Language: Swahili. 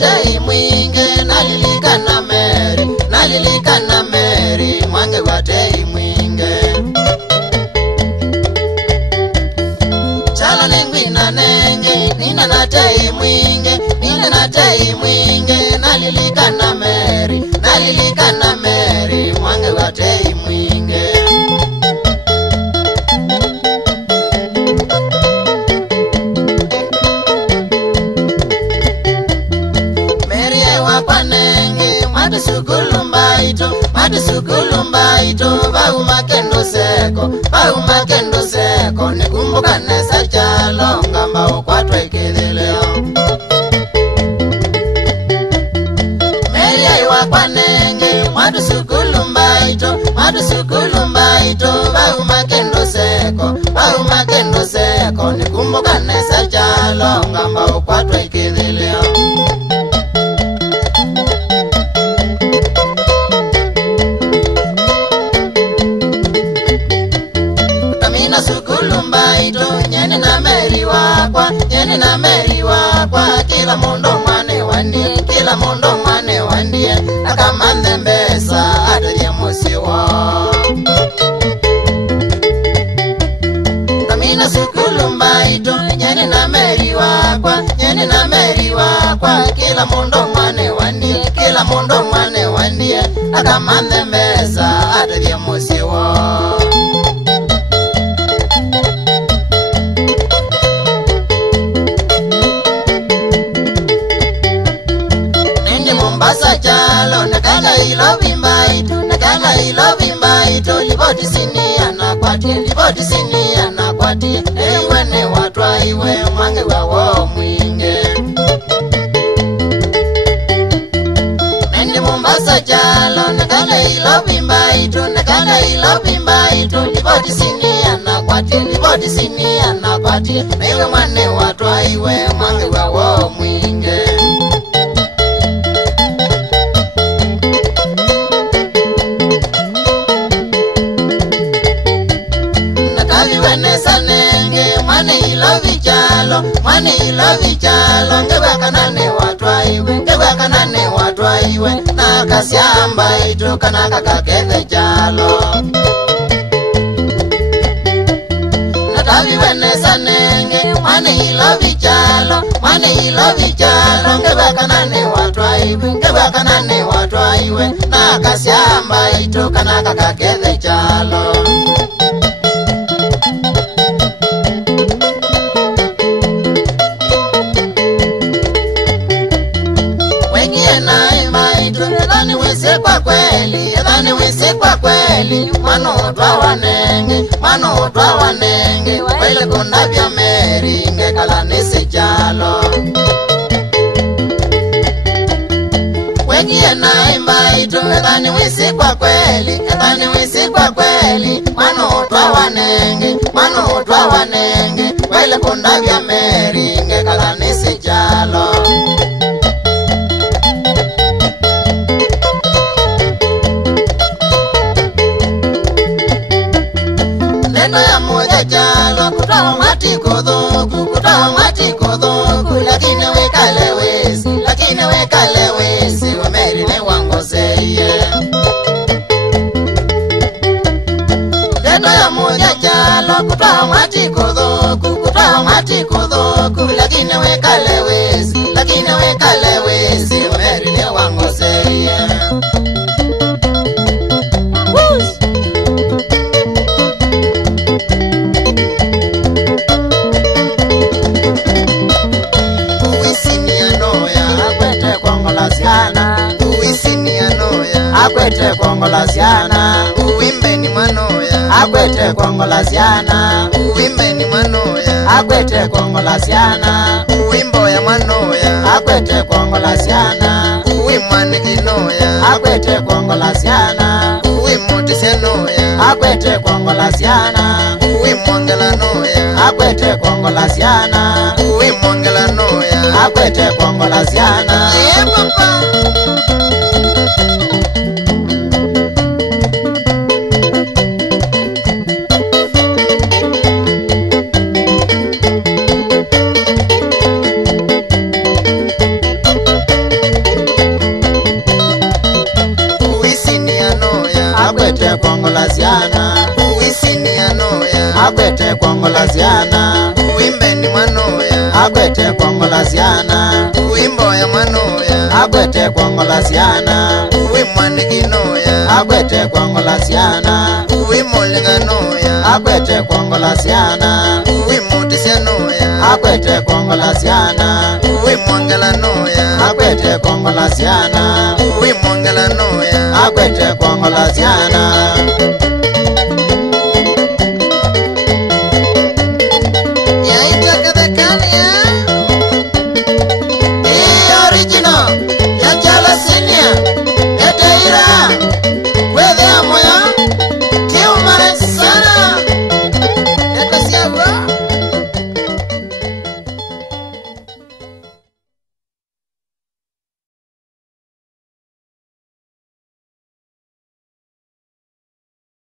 natei mwinge nalilikana Mary mwange watei mwinge chala nengwina nenge nina natei mwinge nalilikana Mary mwange watei mwinge Mary ewa kwanenge madu sukulumbaito Bau makendo seko Nikumbuka nesa chalo Ngamba ukwatwa ikidhileo Mary ewa kwanenge madu sukulumbaito Bau makendo seko Nikumbuka nesa chalo Ngamba ukwatwa ikidhileo Sukulumbaito nyene na Mary wakwa kila mundo mwane wandie akamande mbesa adria musiwa Tamina sukulumbaito nyene na Mary wakwa kila mundo mwane wandie akamande mbesa adria musiwa Mombasa chalo nakala ilovimbaito Liboti sinia na kwati Ewe watwa iwe mwange wawo mwinge Nende Mombasa chalo nakala ilovimbaito Liboti sinia na kwati Ewe mwane watwa iwe mwange wawo mwinge Mwane ilovichalo Ngebwakanane watwa iwe Na kasyamba itu kanaka kakethe chalo Natavi wenesa nenge Mwane ilovichalo Ngebwakanane watwa iwe Na kasyamba itu kanaka kakethe chalo Edhani wese kwa kweli Mano utwa wanenge Wele kundabia Mary Ngekala nisi jalo Wegie na imbaito Edhani wese kwa kweli Mano utwa wanenge Wele kundabia Mary Ngekala nisi jalo Lendo ya moja jalo Kutoa mati kodhoku Lakini wekalewezi We Mary ne wangozeye Lendo ya moja jalo Kutoa mati kodhoku Lakini wekalewezi We Mary ne wangozeye Akwete kongolasiana Uwimbe ni manoya Akwete kongolasiana Uwimbe ni manoya Akwete kongolasiana Uwimbo ya manoya Akwete kongolasiana Uwimani inoya Akwete kongolasiana Uwimotisenoya Akwete kongolasiana Uwimwangela noya Akwete kongolasiana Uwimwangela noya Akwete kongolasiana papa kwangolaziana Uimbeni mwanoya agwete kwangolaziana Uimboya mwanoya agwete kwangolaziana Uimwaniginoya agwete kwangolaziana Uimolinganoya agwete kwangolaziana Uimutisianoya agwete kwangolaziana Uimwangelanoya agwete kwangolaziana Uimwangelanoya agwete kwangolaziana